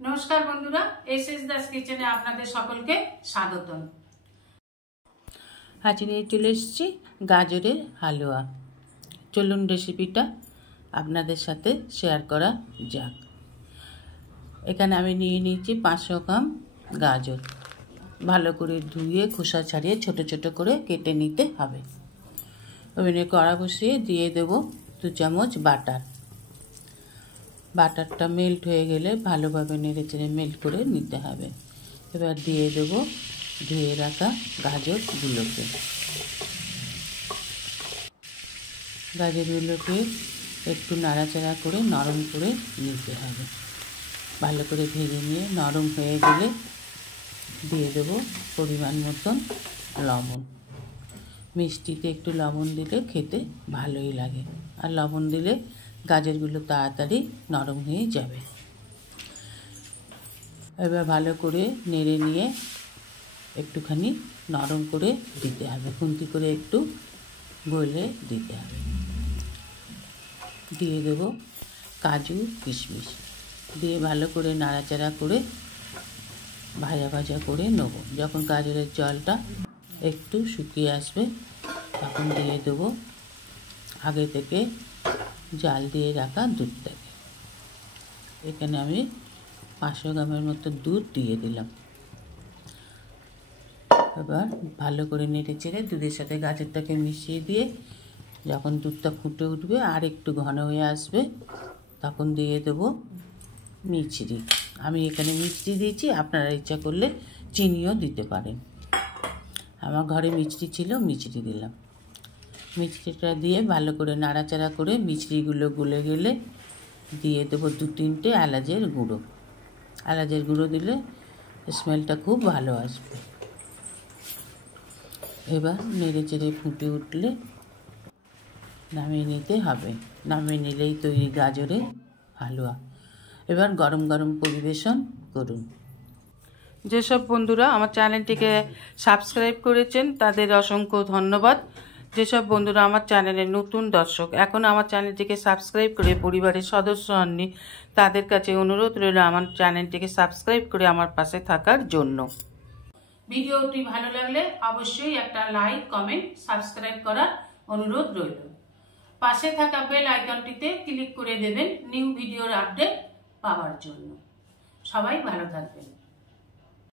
नमस्कार बंधुरा एसएस दास किचेने आपनादेर सकलके स्वागतम। आज निये चले एसेछि गाजरेर हालुआ। चलुन रेसिपिटा आपनादेर साथे शेयर करा जाक। एखाने आमि निये निয়েছি 500 ग्राम गाजर भालो करे धुए खोसा छाड़िए छोटो छोटो करे केटे निते हबे। ओभेने कड़ा बसिए दिए देब 2 चामच बाटार। बाटारटा मेल्ट हो गेले भालोभाबे नेड़े चेड़े मेल्ट करे निते हबे। एबार दिए देब धुए राखा गाजरगुलोके। गाजरगुलोके एकटू नाड़ाचाड़ा करे नरम करे निते हबे। भालो करे भेजे निये नरम हो गेले दिए देब परिमाण मतन लवण। मिष्टिते एकटू लवण दिले खेते भालोई लागे और लवण दिले गाजरगुलो ताड़ाताड़ी नरम हो जाबे। एबार भालो करे नेड़े निये एकटूखानी नरम करे दिते हबे। खुंती करे एकटू गले दिते हबे। दिए देब काजू किशमिश दिए भालो करे नाड़ाचाड़ा करे भाजा भाजा करे नेब। जखन गाजरेर जलटा एकटू शुकिये आसबे तखन दिए देब आगे थेके जाल दिए रखा दूधटाके। एखाने आमि 500 ग्रामेर मतो दूध दिए दिलाम। एबार भालो करे नेड़े चेड़े दूधेर साथे गाजरटाके मिशिए दिए जखन दूधटा फुटे उठबे आर एकटू घन हये आसबे तखन दिए देब मिश्री। आमि एखाने मिश्री दिয়েছি, आपनारा इच्छा करले चिनिও दिते पारेन। आमार घरे मिश्री छिलो मिश्री दिलाम। मिश्रिटा दिए भालो करे नाड़ाचाड़ा करे मिश्रिगुलो गले गेले दिए देब 2-3টে एलाचेर गुঁড়ো। एलाचेर गुঁড়ো दिले स्मेलटा खूब भालो आसबे। एबार नेड़े चेड़े फुटे उठले नामिয়ে নিতে হবে। नामिয়ে নিলেই তৈরি গাজরের হালুয়া। এবার গরম গরম পরিবেশন করুন। যেসব বন্ধুরা আমার চ্যানেলটিকে সাবস্ক্রাইব করেছেন তাদের অসংখ্য ধন্যবাদ। যেসব বন্ধুরা আমার চ্যানেলের নতুন দর্শক এখন আমার চ্যানেলটিকে সাবস্ক্রাইব করে পরিবারের সদস্য হননি তাদের কাছে অনুরোধ রইল আমার চ্যানেলটিকে সাবস্ক্রাইব করে আমার পাশে থাকার জন্য। ভিডিওটি ভালো লাগলে অবশ্যই একটা লাইক কমেন্ট সাবস্ক্রাইব করার অনুরোধ রইল। পাশে থাকা বেল আইকনটিতে ক্লিক করে দেবেন নিউ ভিডিওর আপডেট পাওয়ার জন্য। সবাই ভালো থাকবেন।